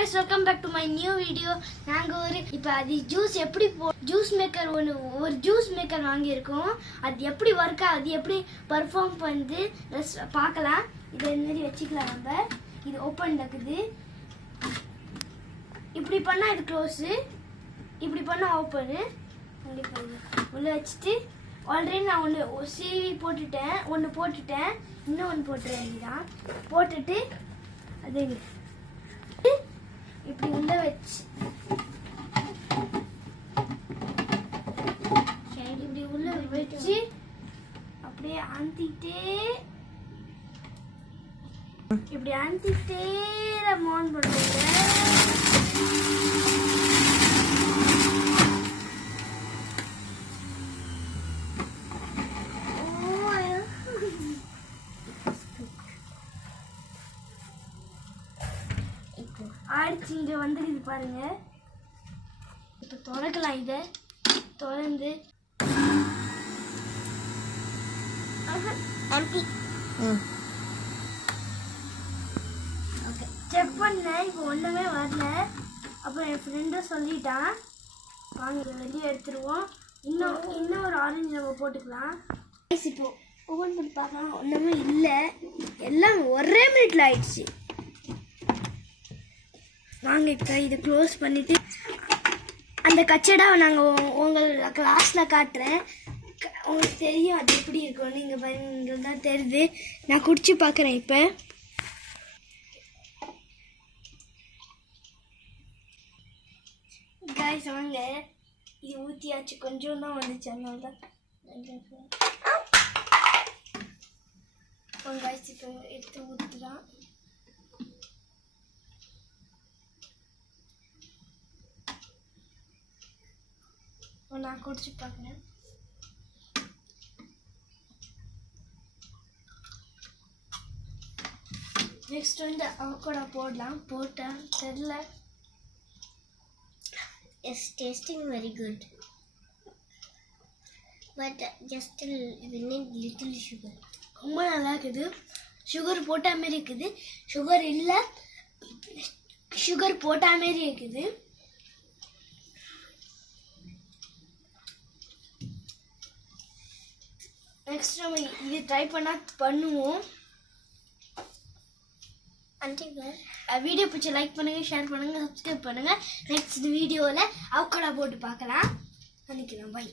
guys, welcome back to my new video. நாங்க இப்போ அது ஜூஸ் எப்படி ஜூஸ் மேக்கர் ஒரு ஜூஸ் மேக்கர் வாங்கி இருக்கோம். அது எப்படி வர்க் ஆகுது, எப்படி பெர்ஃபார்ம் பண்ணுது பார்க்கலாம். இத இந்த மாதிரி வெச்சிக்கலாம். நம்ம இது ஓபன்ல இருக்குது. இப்படி பண்ணா இது க்ளோஸ், இப்படி பண்ணா ஓபன். உள்ள வச்சிட்டு ஆல்ரெடி நான் ஒன்னு சிவி போட்டுட்டேன், இன்னும் ஒன்னு போட்டுறேன். இதுதான் போட்டுட்டு அது இப்படி உள்ள வச்சு இப்படி உள்ள வச்சு அப்படியே அந்திட்டே நம்ம ஆன் பண்ணுவோம். ஆயிடுச்சு, இங்க வந்துருக்குது பாருங்க. இப்போ திறக்கலாம். இதை திறந்து செக் பண்ணேன். இப்போ ஒன்றுமே வரல. அப்புறம் என் ஃப்ரெண்டும் சொல்லிட்டான், வாங்க வெளியே எடுத்துருவோம். இன்னும் ஒரு ஆரஞ்சு நம்ம போட்டுக்கலாம். இப்போ ஓப்பன் பண்ணி பார்க்கலாம். ஒன்றுமே இல்லை, எல்லாம் ஒரே மினிட்ல ஆயிடுச்சு. வாங்க இப்போ இதை க்ளோஸ் பண்ணிவிட்டு அந்த கச்சடாவை நாங்கள் உங்கள் கிளாஸில் காட்டுறேன். உங்களுக்கு தெரியும் அது எப்படி இருக்கும்னு. நீங்கள் பாருங்க, உங்களுக்கு தான் தெரியுது. நான் குடிச்சு பார்க்குறேன். இப்போ காய்ஸ் வாங்க, இது ஊற்றியாச்சு. கொஞ்சம் தான் வந்துச்சு, அதனால தான் காய்ச்சி இப்போ எடுத்து ஊற்றுறான். நான் குடிச்சு பார்க்குறேன். நெக்ஸ்ட் வந்து அவகோடா போடலாம். போட்டேன் தெரியல. It's tasting very good, but just we need little sugar. ரொம்ப நல்லா இருக்குது. சுகர் போட்ட மாதிரி இருக்குது. சுகர் இல்லை, சுகர் போட்ட மாதிரி இருக்குது. நெக்ஸ்ட் நம்ம இது ட்ரை பண்ணுவோம். வீடியோ பிடிச்ச லைக் பண்ணுங்க, ஷேர் பண்ணுங்க, சப்ஸ்கிரைப் பண்ணுங்க. நெக்ஸ்ட் வீடியோவில் அவகோடா போட்டு பார்க்கலாம். நினைக்கிறேன். பை.